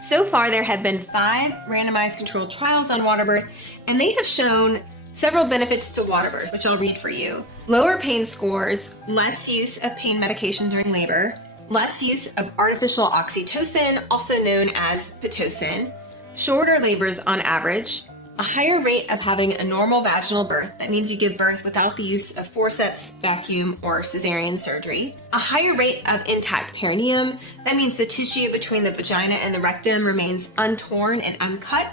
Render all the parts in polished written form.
So far, there have been 5 randomized controlled trials on Waterbirth, and they have shown several benefits to Waterbirth, which I'll read for you. Lower pain scores, less use of pain medication during labor, less use of artificial oxytocin, also known as Pitocin, shorter labors on average, a higher rate of having a normal vaginal birth, that means you give birth without the use of forceps, vacuum, or cesarean surgery, a higher rate of intact perineum, that means the tissue between the vagina and the rectum remains untorn and uncut,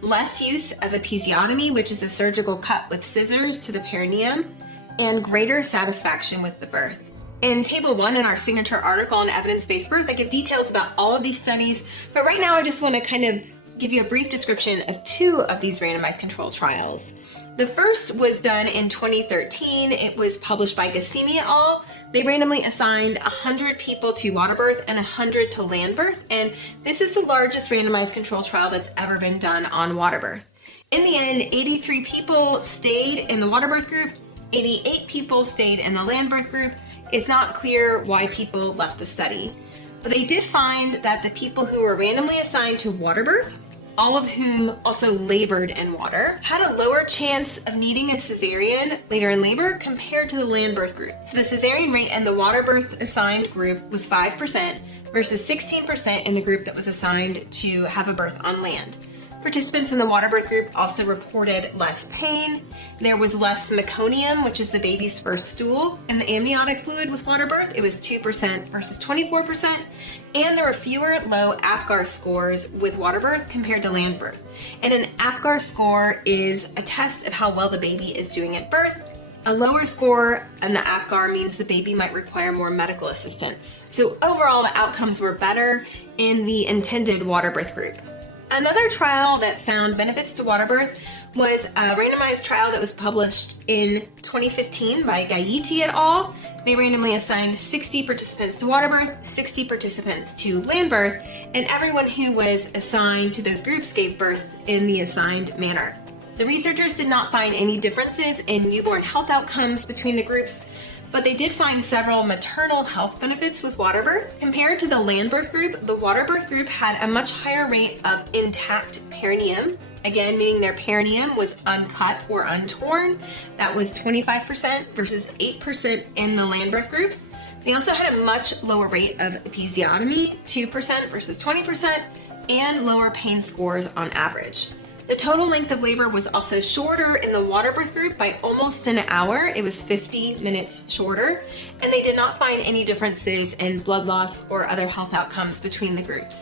less use of episiotomy, which is a surgical cut with scissors to the perineum, and greater satisfaction with the birth. In Table 1 in our signature article on evidence-based birth, I give details about all of these studies, but right now I just want to kind of give you a brief description of 2 of these randomized controlled trials. The first was done in 2013. It was published by Ghassemi et al. They randomly assigned 100 people to Waterbirth and 100 to Landbirth, and this is the largest randomized controlled trial that's ever been done on Waterbirth. In the end, 83 people stayed in the Waterbirth group, 88 people stayed in the Landbirth group. It's not clear why people left the study. But they did find that the people who were randomly assigned to Waterbirth, all of whom also labored in water, had a lower chance of needing a cesarean later in labor compared to the Landbirth group. So the cesarean rate in the Waterbirth assigned group was 5% versus 16% in the group that was assigned to have a birth on land. Participants in the Waterbirth group also reported less pain. There was less meconium, which is the baby's first stool, in the amniotic fluid with Waterbirth. It was 2% versus 24%. And there were fewer low APGAR scores with Waterbirth compared to Landbirth. And an APGAR score is a test of how well the baby is doing at birth. A lower score on the APGAR means the baby might require more medical assistance. So overall, the outcomes were better in the intended Waterbirth group. Another trial that found benefits to Waterbirth was a randomized trial that was published in 2015 by Gaiti et al. They randomly assigned 60 participants to Waterbirth, 60 participants to Landbirth, and everyone who was assigned to those groups gave birth in the assigned manner. The researchers did not find any differences in newborn health outcomes between the groups, but they did find several maternal health benefits with Waterbirth. Compared to the Landbirth group, the Waterbirth group had a much higher rate of intact perineum, again meaning their perineum was uncut or untorn. That was 25% versus 8% in the Landbirth group. They also had a much lower rate of episiotomy, 2% versus 20%, and lower pain scores on average. The total length of labor was also shorter in the Waterbirth group by almost an hour. It was 50 minutes shorter, and they did not find any differences in blood loss or other health outcomes between the groups.